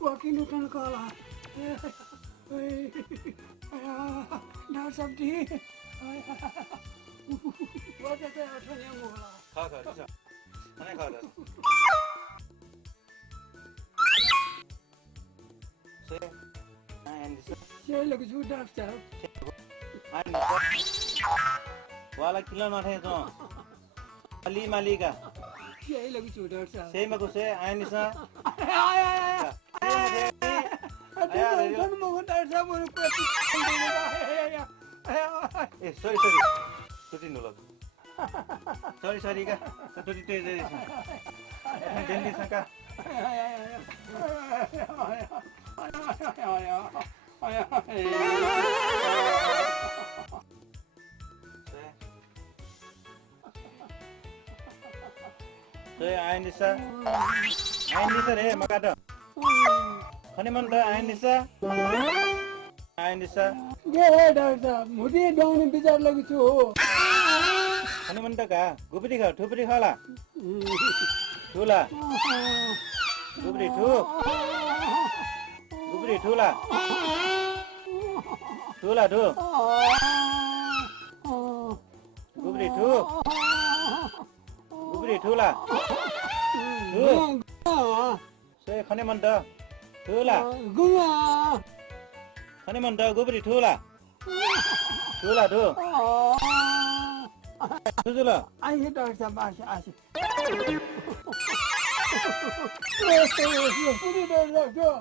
Walking utan kala. Now something. What is that? खा खा अच्छा खाने खा रहा से and this Saya lagi sudah sah. and वाला किलो ना है तो माली माली का Saya lagi sudah sah. से में कुछ है आये Nisha Aduh, kan mau ntar sah mau pergi. ए sorry sorry छुट्टी नुलो sorry sorry का छुट्टी ते दे दिल्ली सका so आये निशा रे मका तो खाने मन तो आये निशा ये डॉक्टर मुझे डाउन बिजार लगी थी खाने मन तो का गुबरी खा ठुपरी खाला ठुला गुबरी ठु गुबरी ठुला ठुला ठु गुबरी ठु गुबरी ठुला ठु से खाने मन तो ठुला गुआ खाने मन तो गुबरी ठुला ठुला ठु ठुला आई डॉक्टर बाश आश पूरी डॉक्टर